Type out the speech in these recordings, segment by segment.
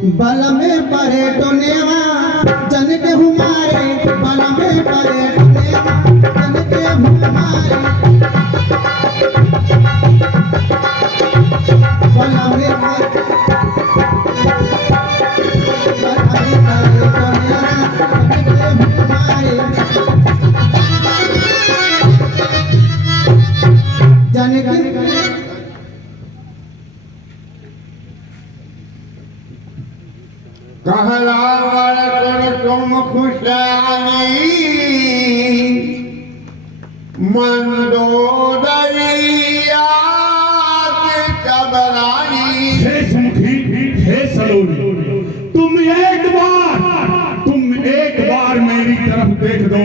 बल में परे टोनेवा जन के हुमारे, बल में परे टोनेवा जन के हुमारे, बल में परे टोनेवा जन के हुमारे, जन के कहलावर तुम खुशानी मंदोदरिया कबरानी। हे सुमुखी, हे सलोनी, तुम एक बार मेरी तरफ देख दो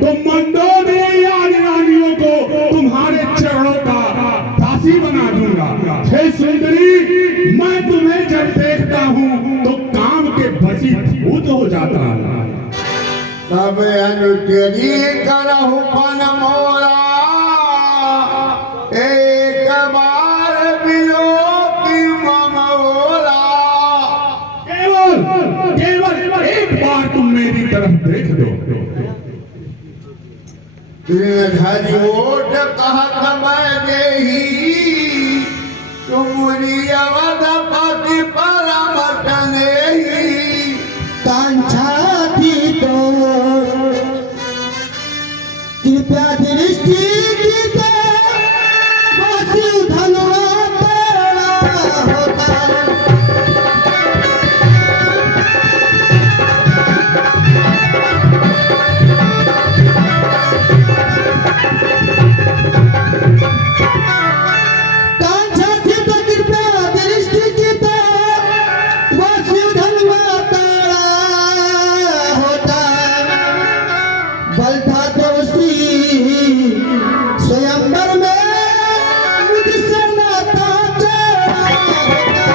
तो मंदोदरी रानियों को तुम्हारे चरणों का दासी बना दूंगा। हे सुंदरी, मैं तुम्हें जब देखता हूँ तो काम के वशीभूत हो जाता हूँ। तब अनुचरी करहु पन मोरा, एक बार बिलोकी ममोरा। केवल एक बार तुम मेरी तरफ देख दो। धरियोट कहत मैं देही, तुमरी अवध पति परम तनेही। कांछा थी तो कृपया दृष्टि की तो वासु धनवा तेरा होता। बल था तो उसी स्वयंवर में मुझसे नाता जोड़ा होता।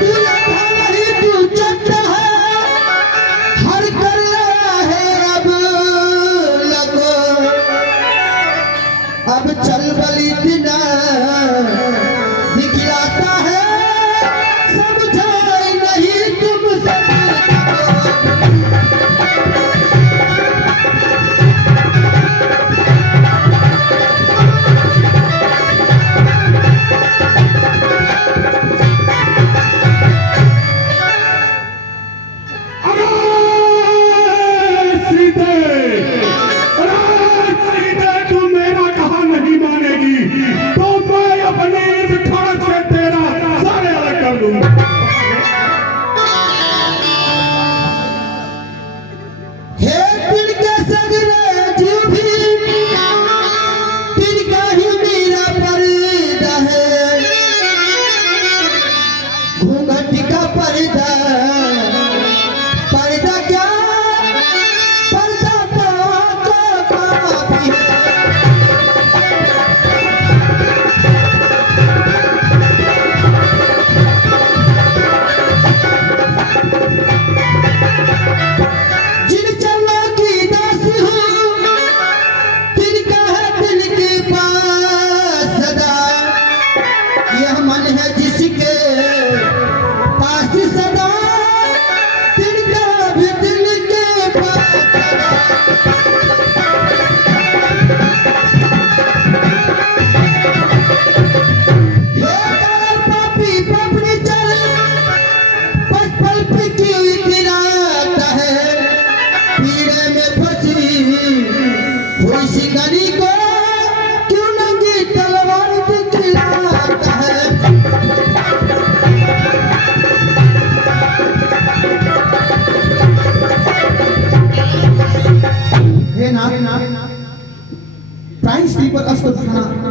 तू लगा नहीं, तू चट्टा है, हर कर रहा है अब लगो। अब चल बलि दिना दिखलाता है, समझाए नहीं तुम सब।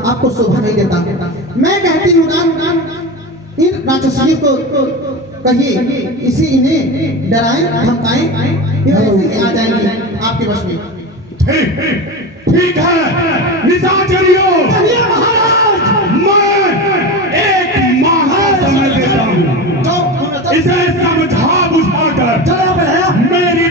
आपको शोभा नहीं देता। मैं कहती हूँ इन राक्षसियों को कहीं इसी इन्हें डराएं धमकाएं, ये ऐसे ही आ जाएंगे आपके वश में। ठीक है निशाचरियों, मैं एक माह समय देता हूँ, इसे समझा बुझा कर मेरी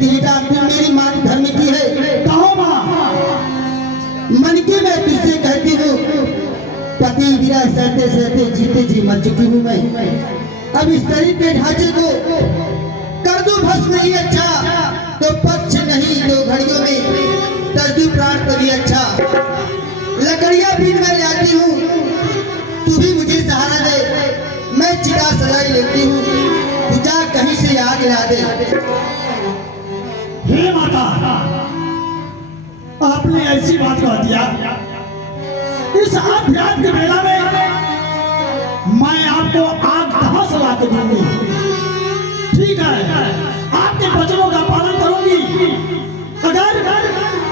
देखती बेटा तू मेरी माँ की धर्म की है। कहो माँ। मन की मैं तुझसे कहती हूँ, पति विरह सहते सहते जीते जी मर चुकी हूँ मैं। अब इस शरीर के ढांचे को कर दूं भस्म नहीं अच्छा, तो पक्ष नहीं 2 घड़ियों में कर दूं प्राण को भी अच्छा। लकड़ियां बीन में ले आती हूँ, तू भी मुझे सहारा दे, मैं चिता सजाई लेती हूँ, तू जा कहीं से आग ला दे। हे माता, आपने ऐसी बात कह दिया। इस आग रात के बेला में मैं आपको आग कहां से ला के दूंगी। ठीक है, आपके वचनों का पालन करूंगी। अगर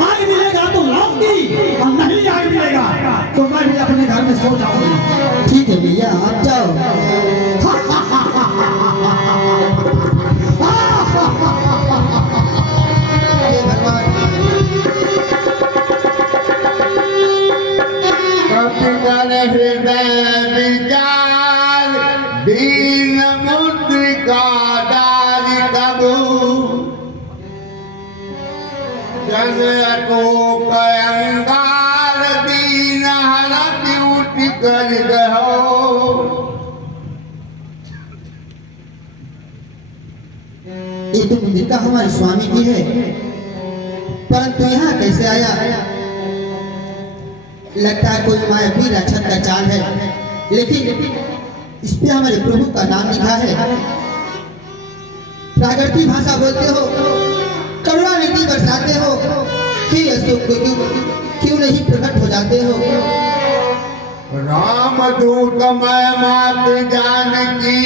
आग मिलेगा तो लाऊंगी, और नहीं आग मिलेगा तो मैं भी अपने घर में सो जाऊंगी। ठीक है भैया आप जाओ। हे भगवान, कपिगण हृदय विचार दीन मुद्रिका डारि कबू जन अटोक अंगार दीन हरति उठ कर गहो। ये तो मुद्रिका हमारे स्वामी की है, परंतु यहाँ कैसे आया? लगता है कोई मायावी राक्षस का चाल है, लेकिन इस पे हमारे प्रभु का नाम लिखा है। प्राकृतिक भाषा बोलते हो, करुणा निधि बरसाते हो, हे अशोक को क्यों नहीं प्रकट हो जाते हो? रामदूत मैं मात जानकी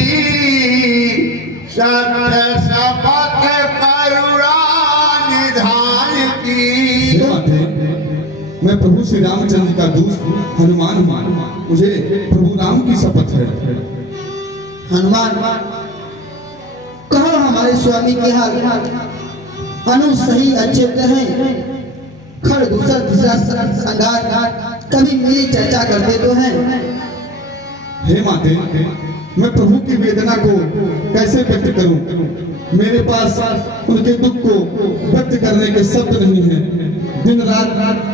सत्य शपथ करुणा निधान की। हे माते, मैं प्रभु श्री रामचंद्र का दूत हनुमान हूँ। मुझे प्रभु राम की शपथ है। हनुमान, कहो हमारे स्वामी के हाल। अनु सही अच्छे हैं, खड़ दूसरा संगार, कभी मेरी चर्चा करते तो हैं। हे माते, मैं प्रभु की वेदना को कैसे व्यक्त करूं? मेरे पास उनके दुख को व्यक्त करने के शब्द नहीं हैं। दिन रात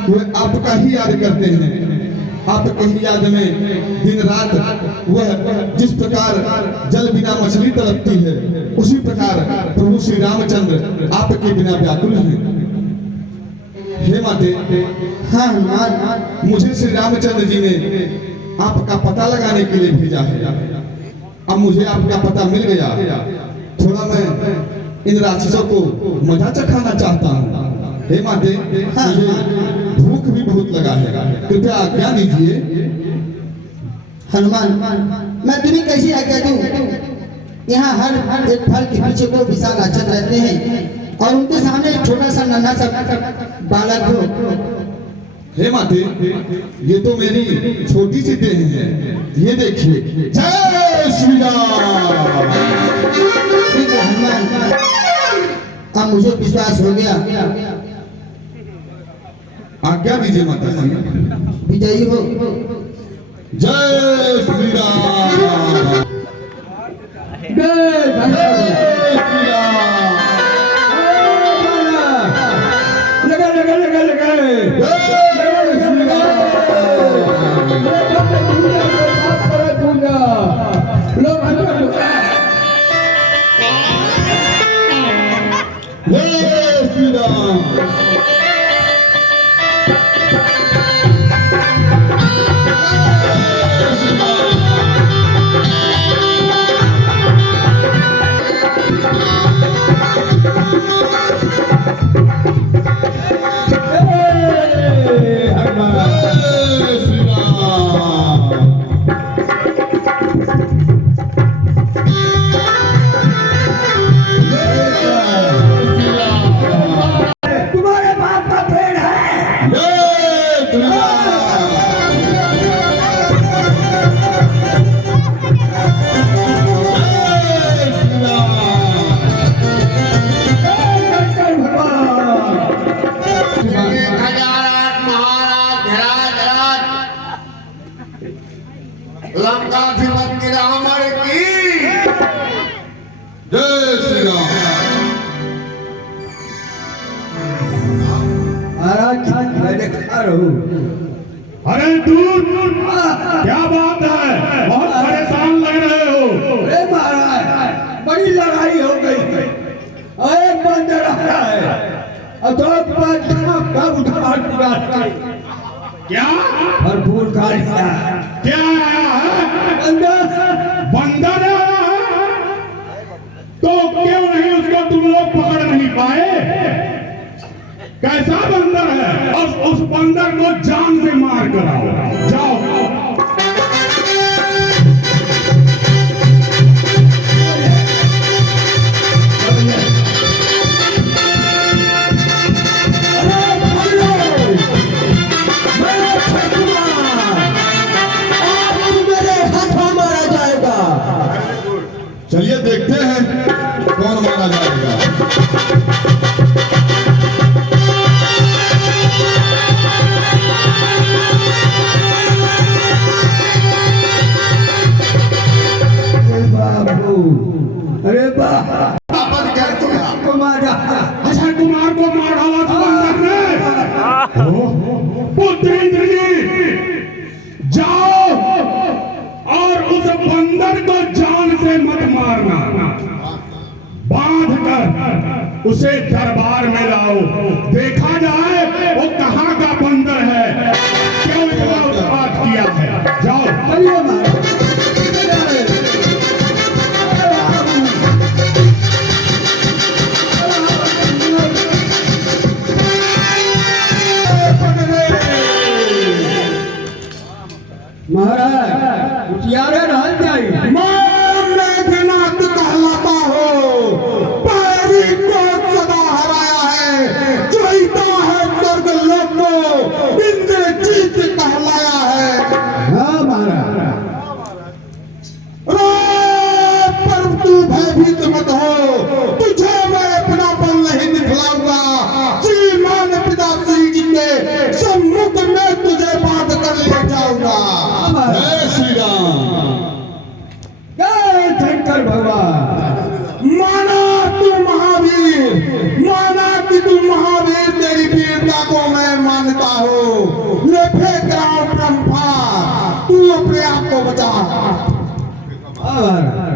वे आपका ही याद करते हैं। आपके ही याद में दिन रात वह जिस प्रकार जल बिना मछली तड़पती है, उसी प्रकार प्रभु श्री रामचंद्र आपके बिना व्याकुल हैं। हे माते, हाँ हनुमान, मुझे श्री रामचंद्र जी ने आपका पता लगाने के लिए भेजा है। अब मुझे आपका पता मिल गया, थोड़ा मैं इन राक्षसों को मजा चखाना चाहता हूँ। हे माते, मुझे भूख भी बहुत लगा है, कृपया आज्ञा दीजिए। हनुमान, मैं तुम्हें कैसी आज्ञा दूं? यहाँ हर एक फल के पीछे को विशाल राक्षस रहते हैं और उनके सामने एक छोटा सा नन्हा सा बालक हो। हे माते, ये तो मेरी छोटी सी देह है। ये देखिए। जय श्री राम। ठीक है हनुमान, अब मुझे विश्वास हो गया। आज्ञा दीजिए माता जी। विजयी हो। जय श्री राम। जय श्री राम। लगा लगा लगा लगा। जय श्री राम। तुम्हारे बाप का पेड़ है। महाराज मैं देखा रहूं। अरे दूर क्या बात है, बहुत परेशान लग रहे हो। अरे महाराज बड़ी लड़ाई हो गई, अरे बंदर आया है अशोक पर कब उठा क्या और फूल खा लिया। क्या आया है? बंदर बंदर आया है? तो क्यों नहीं उसको तुम लोग पकड़ नहीं पाए? कैसा बंदर है? और उस बंदर को जान से मार कर आओ। जाओ चलिए देखते हैं कौन मारा जाएगा। अरे बाबू, अरे वापस कर चुका। कुमारा अच्छा कुमार को मार डाला था बंदर ने। पुत्र इंद्र जी जाओ और उस बंदर को जान से मत मारना, बांध कर उसे दरबार में लाओ, देखा जाए वो कहाँ का बंदर है, क्यों इतना उत्पात किया है। जाओ चलिए महाराज। महाराज उठियारे रहल जाई। मेघनाथ कहलाता हो, पैरी को सदा हराया है, जोईता है स्वर्ग लोक को, इंद्रजीत कहलाया है। हाँ महाराज। पर तू भयभीत मत हो, तुझे मैं अपना बल नहीं दिखलाऊंगा। श्रीमान पिता श्री जी के सम्मुख में तुझे बांध कर ले जाऊंगा। जय श्री राम। जय शंकर भगवान। माना तू महावीर, माना कि तू महावीर, तेरी वीरता को मैं मानता हूँ। ले फेंक रहा हूँ ब्रह्मा, तू अपने आप को बचा। हाँ महाराज।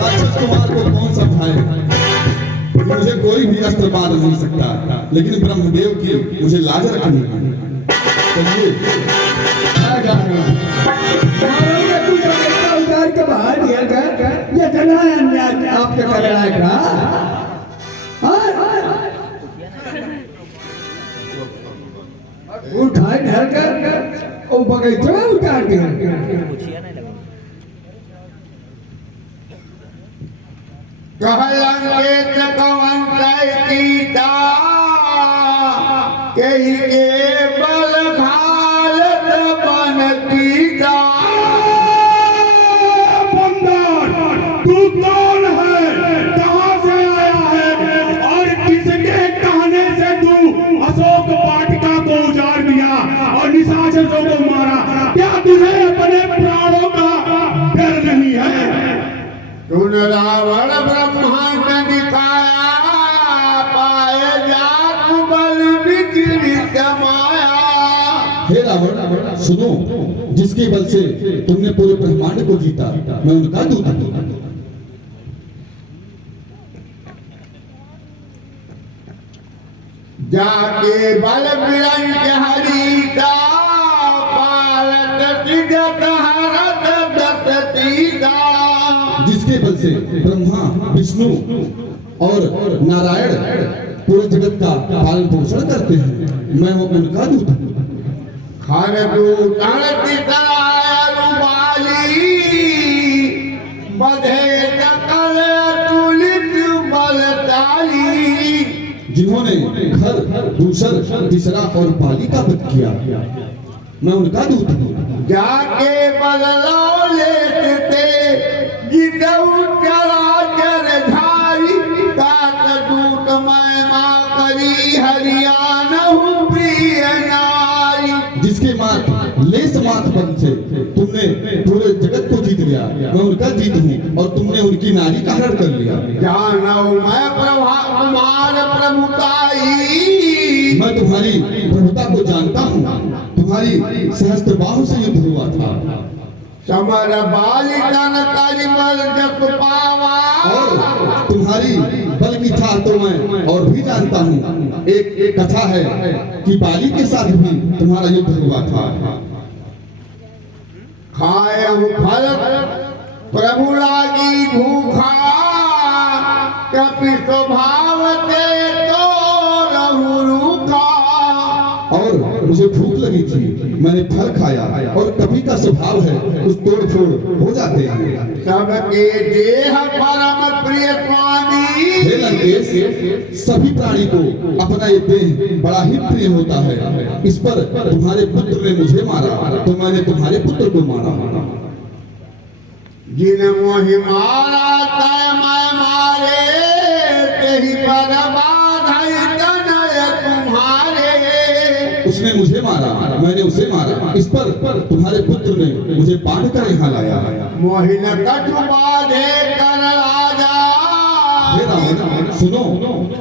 राक्षस कुमार को कौन समझाए कि मुझे कोई भी अस्त्र बांध नहीं सकता, लेकिन ब्रह्मदेव की मुझे लाज रखनी है। चलिए उतार के बाहर दिया कर, ये जना अन्याय आपके करे लायक रहा। उठाए ढल कर वो बगीचे में उतार दिया। कहलंगे चकवन कीता कही के बल घालत बनतीता। बंदर तू कौन है, कहाँ से आया है और किसके कहने से तू अशोक वाटिका को उजाड़ दिया और निशाचरों को मारा? क्या तुझे अपने प्राणों का डर नहीं है? सुन रावण ब्रह्मांड दिखाया, पाए जात बल विकृत माया। हे रावण सुनो, जिसके बल से तुमने पूरे ब्रह्मांड को जीता, मैं उनका दूत हूँ। जाके बल बिरंज हरि का, पालत सिगत हरत दसती का। जिसके बल से ब्रह्मा विष्णु और नारायण पूरे जगत का पालन पोषण करते हैं, मैं वो उनका दूत हूँ। खरदूतन रुबाली, बधे सकल तुलित बलशाली। जिन्होंने घर दूसर तीसरा और बाली का वध किया, मैं उनका दूत हूँ। जाके बदलाव लेते जितऊ चराचर धारी, तात दूत मैं माँ करी हरियाणा प्रिय नारी। जिसके उनके मात लेस मात बन से तुमने पूरे जगत को जीत लिया। मैं उनका जीत हूँ और तुमने उनकी नारी का हरण कर लिया। जानो मैं तुम्हार प्रभुताई, मैं तुम्हारी प्रभुता को जानता हूँ। तुम्हारी सहस्त्र बाहु से युद्ध हुआ था। समर बालिकन करिबल जग पावा, और तुम्हारी बल की था तो मैं और भी जानता हूँ। एक कथा है कि बाली के साथ भी तुम्हारा युद्ध हुआ था। खाए फल प्रभु लागी भूखा, कपि स्वभाव ते तो रहु रूखा। और मुझे भूख लगी थी, मैंने फल खाया और कभी का स्वभाव है कुछ तोड़ फोड़ हो जाते हैं। सबके देह परम प्रिय स्वामी, हे लंकेश, सभी प्राणी को अपना ये देह बड़ा ही प्रिय होता है। इस पर तुम्हारे पुत्र ने मुझे मारा तो मैंने तुम्हारे पुत्र को मारा। जिन मोहि मारा तय मैं मारे, तेहि पर बाधई तनय तुम्हारे। उसने मुझे मारा, मैंने उसे मारा। इस पर तुम्हारे पुत्र ने मुझे बांध कर यहाँ लाया। मोहिन कछु बाधे कर राजा। हे रावण, सुनो,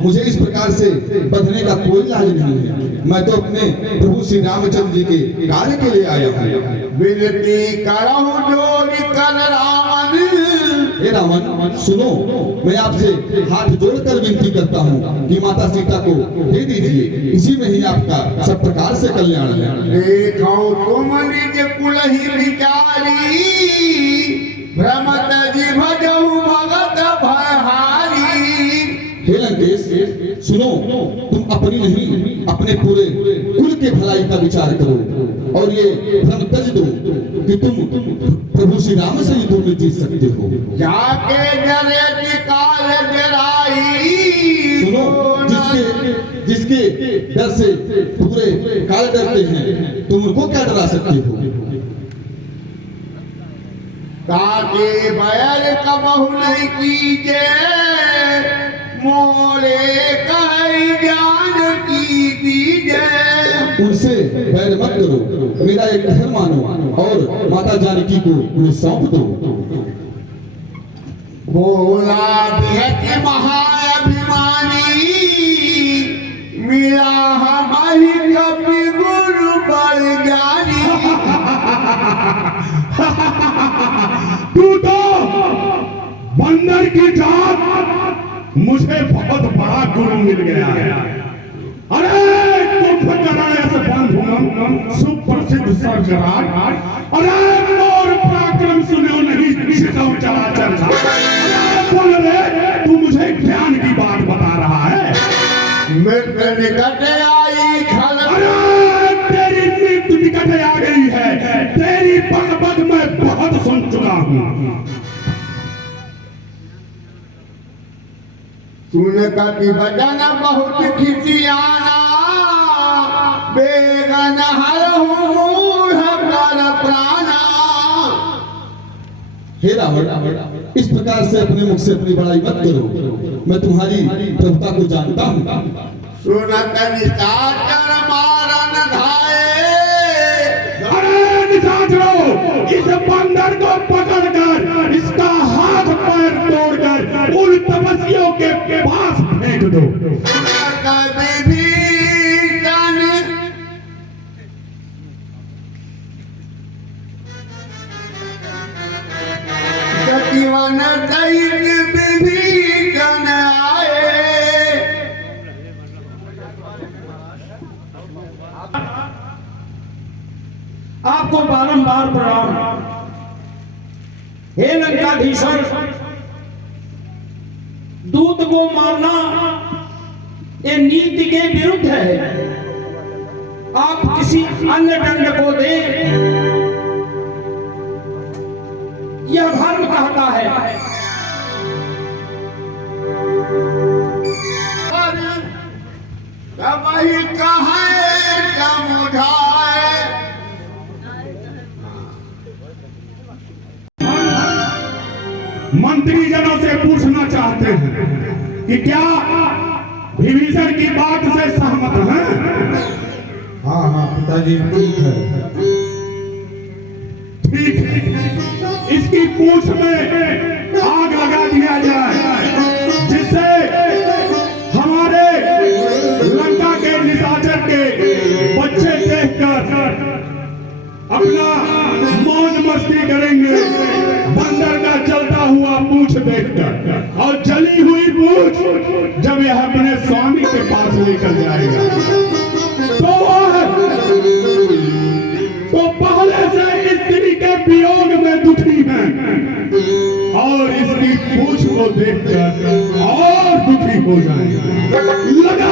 मुझे इस प्रकार से बंधने का कोई लाज नहीं है। मैं तो अपने प्रभु श्री रामचंद्र जी के कार्य के लिए आया हूँ। विनती करहु जोरि कर रावण। हे रावण, सुनो, मैं आपसे हाथ जोड़कर विनती करता हूँ कि माता सीता को दे दीजिए। इसी में ही आपका सब प्रकार से कल्याण है। देखो तुम निज कुलहि विचारी, भ्रमत जी भजहु भगत भयहारी। हे लंकेश, सुनो, तुम अपनी नहीं अपने पूरे कुल के भलाई का विचार करो और ये भ्रम तज दो कि तुम प्रभु श्री राम से युद्ध में जीत सकते हो। जाके जरे काल जराई। सुनो, जिसके डर से पूरे काल डरते हैं, तुम उनको क्या डरा सकते हो? ताके बैर कबहु नहीं कीजे, मोरे कहि ज्ञान की दीजे। उनसे बैर मत करो, मेरा एक कहर मानो और माता जानकी को उन्हें सौंप दो। बोला बिहत महाअभिमानी, मिला हमारी कपि गुरु बल ज्ञानी। तू तो बंदर की जात, मुझे बहुत बड़ा गुरु मिल गया है। अरे से बंधु सुप्रसिद्ध सर्जराज, अरे मोर पराक्रम सुनो नहीं शिकम चराचर। बोल रे, तू मुझे ज्ञान की बात बता रहा है? मृत्यु निकट आई खल। अरे तेरी मृत्यु निकट आ गई है, तेरी बक मैं बहुत सुन चुका हूँ। सुन कति बचन बहुत खिसियाना, बेगन हरहु मूढ़ कर प्राणा। हे रावण, इस प्रकार से अपने मुख से अपनी बड़ाई मत करो। मैं तुम्हारी प्रभुता को जानता हूँ। सुनत निशाचर मारन धाये। अरे निशाचरों, इस बंदर को पकड़कर इसका हाथ पैर तोड़कर उन तपस्वियों के पास फेंक दो। जीवन दैत्य विभीषण आए। आपको बारंबार प्रणाम। हे लंकाधीश्वर, दूत को मारना ये नीति के विरुद्ध है। आप किसी अन्य दंड को दे, यह धर्म कहता है। वही कहे समुझाए। मंत्री जनों से पूछना चाहते हैं कि क्या विभीषण की बात से सहमत हैं? हाँ हाँ पिताजी ठीक है। ठीक है, इसकी पूंछ में आग लगा दिया जाए, जिससे हमारे लंका के निशाचर के बच्चे देखकर अपना मौज मस्ती करेंगे, बंदर का चलता हुआ पूंछ देखकर। और जली हुई पूंछ जब यह अपने स्वामी के पास लेकर जाएगा तो पहले से स्त्री के वियोग में दुखी है और इसकी पूंछ को देखकर और दुखी हो जाएगा। लगा